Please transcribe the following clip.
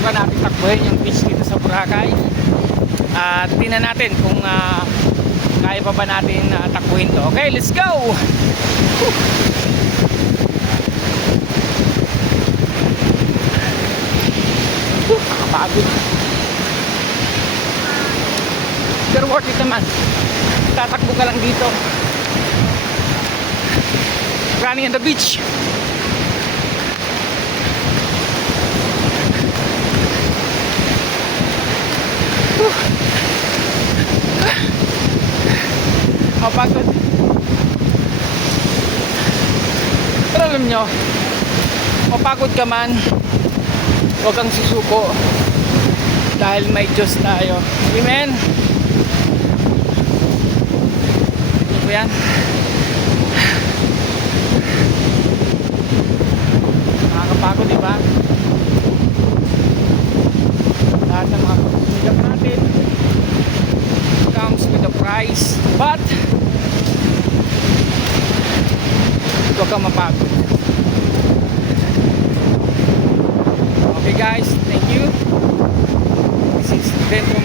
subukan natin takbuhin yung beach dito sa Boracay. At tingnan natin kung kaya pa ba natin takbuhin to. Okay, let's go! Nakakapagod. Pero worth it naman. Tatakbo ka lang dito. Running on the beach. Mapagod. Pero alam nyo, mapagod ka man, huwag kang susuko dahil may Diyos tayo. Amen. Ano po yan? Nakakapagod, diba? Lahat ng mga pagsisigap natin comes with a price, but huwag kang mapagod. Okay guys, thank you. This is Dentro